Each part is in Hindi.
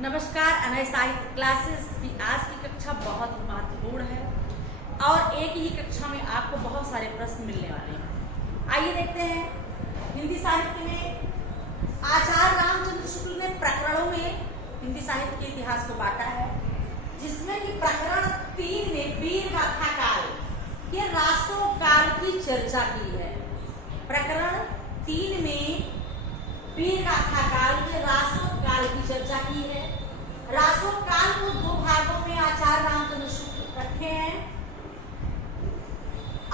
नमस्कार। अनय साहित्य क्लासेस की आज की कक्षा बहुत महत्वपूर्ण है और एक ही कक्षा में आपको बहुत सारे प्रश्न मिलने वाले हैं। आइए देखते हैं। हिंदी साहित्य में आचार्य रामचंद्र शुक्ल ने प्रकरणों में हिंदी साहित्य के इतिहास को बांटा है, जिसमें कि प्रकरण 3 में वीर गाथा काल के रासो काल की चर्चा की है। प्रकरण 3 में वीर गाथा काल के रासो काल की चर्चा की है। रासो काल को 2 भागों में आचार्य रामचंद्र शुक्ल रखे हैं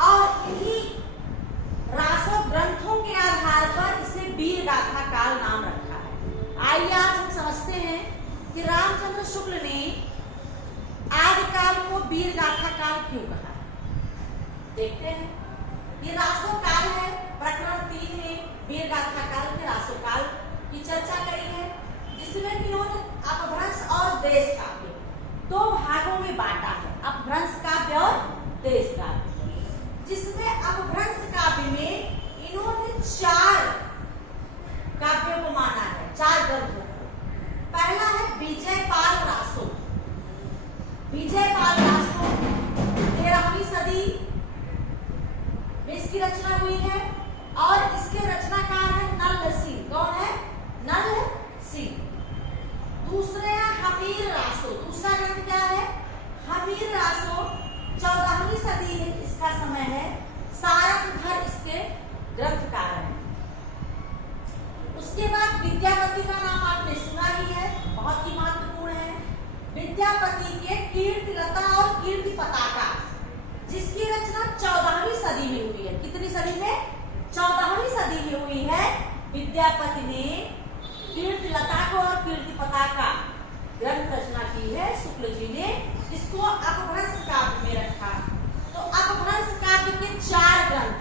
और इन्हीं रासो ग्रंथों के आधार पर इसे वीर गाथा काल नाम रखा है। आइए आज हम समझते हैं कि रामचंद्र शुक्ल ने आदिकाल को वीर गाथा काल क्यों कहा है। देखते हैं। ये रासो काल है। प्रकरण 3 में वीर गाथा काल के रासो काल की चर्चा करी है, जिसमें कि उन्होंने अपभ्रंश और देश काव्य 2 भागों में बांटा है। अपभ्रंश काव्य और देश काव्य, जिसमें अपभ्रंश काव्य में इन्होंने 4 काव्यों को माना है, 4 ग्रंथों को। पहला है विजयपाल रासो। विजयपाल रासो 13वीं सदी में इसकी रचना हुई है और इसके रचनाकार है नल सिंह। कौन है? नल सिंह। दूसरे है हमीर रासो। दूसरा ग्रंथ क्या है? हमीर रासो 14वीं सदी में इसका समय है। सारंगधर इसके ग्रंथकार हैं। उसके बाद विद्यापति का नाम आपने सुना ही है, बहुत ही महत्वपूर्ण है। विद्यापति के कीर्तिलता और कीर्ति पताका, जिसकी रचना 14वीं सदी में हुई है। कितनी सदी में? 14वीं सदी में हुई है। विद्यापति ने कीर्तिलता को और कीर्ति पताका ग्रंथ रचना की है शुक्ल जी ने। इसको अपभ्रंश काव्य में रखा। तो अपभ्रंश काव्य के 4 ग्रंथ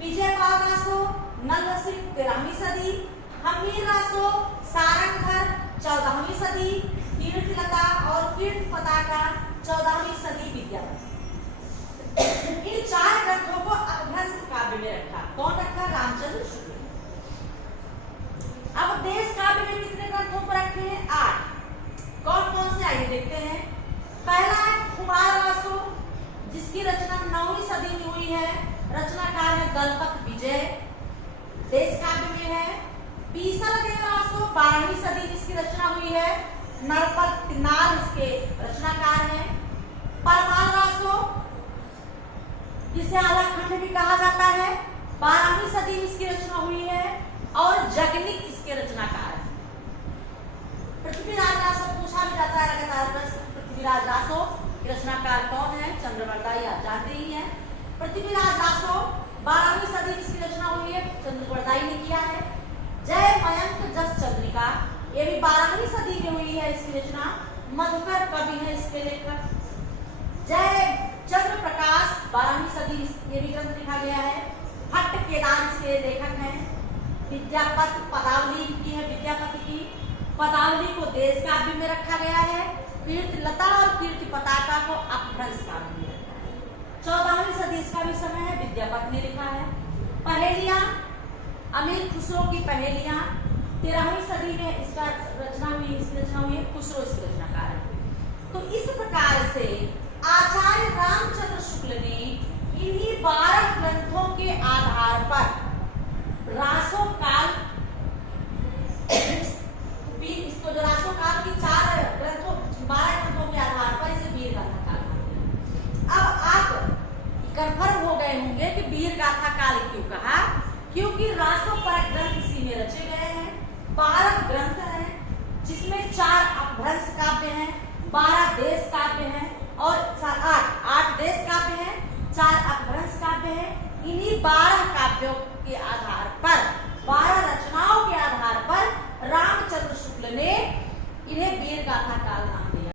विजयपाल रासो, नल सिंह 13वीं सदी, हमीर रासो, सारंगधर 14वीं सदी, कीर्तिलता और कीर्ति पताका 14वीं सदी विद्यापति। इन 4 ग्रंथों को अपभ्रंश काव्य में रखा। कौन रखा? रामचंद्र शुक्ल। अब देश काव्य में कितने ग्रंथों को रखे हैं? 8। कौन कौन से? आइए देखते हैं। पहला है कुमार रासो, जिसकी रचना 9वीं सदी में हुई है। रचनाकार है दलपत विजय, देश काव्य में है। पीसल देव रासो 12वीं सदी जिसकी रचना हुई है। नरपत तिनाल इसके रचनाकार है। परमाल रासो, जिसे आलाखंड भी कहा जाता है, 12वीं सदी में इसकी रचना हुई है और जगनिक इसके रचनाकार हैं। पृथ्वीराज रासो पूछा भी जाता है लगातार प्रश्न। पृथ्वीराज रासो के रचनाकार कौन है? चंद्रवरदाई, आप जानते ही हैं। पृथ्वीराज रासो 12वीं सदी में इसकी रचना हुई है, चंद्रवरदाई ने किया है। जय मयंक जस चंद्रिका, ये भी 12वीं सदी में हुई है इसकी रचना। मधुकर कवि है इसके लेखक। जय चंद्र प्रकाश 12वीं सदी ये भी ग्रंथ लिखा गया है। भट्ट केदार इसके लेखक हैं। विद्यापति पदावली की है, विद्यापति की पदावली को देश काव्य में रखा गया है। कीर्तिलता और कीर्ति पताका को अपभ्रंश काव्य में रखा है। 14वीं सदी इसका भी समय है, विद्यापति ने लिखा है। पहेलियां, अमीर खुसरो की पहेलियां 13वीं सदी में इसका रचना हुई, इसकी रचना हुई है। खुसरो इसकी रचनाकार है। तो इस प्रकार से आचार्य रामचंद्र शुक्ल ने इन्हीं 12 ग्रंथों के आधार पर रासो काल, इसको जो रासो काल की 4 ग्रंथों 12 ग्रंथों के आधार पर इसे वीर गाथा काल कहते हैं। अब आप कन्फर्म हो गए होंगे कि वीर गाथा काल क्यों कहा, क्योंकि रासो पर ग्रंथ इसी में रचे गए हैं। 12 ग्रंथ हैं, जिसमें 4 अपभ्रंश काव्य हैं, 12 देश काव्य हैं और 8 देश काव्य हैं, 4 अपभ्रंश काव्य हैं। इन्हीं 12 काव्यों के आधार पर, 12 रचनाओं के आधार पर रामचंद्र शुक्ल ने इन्हें वीर गाथा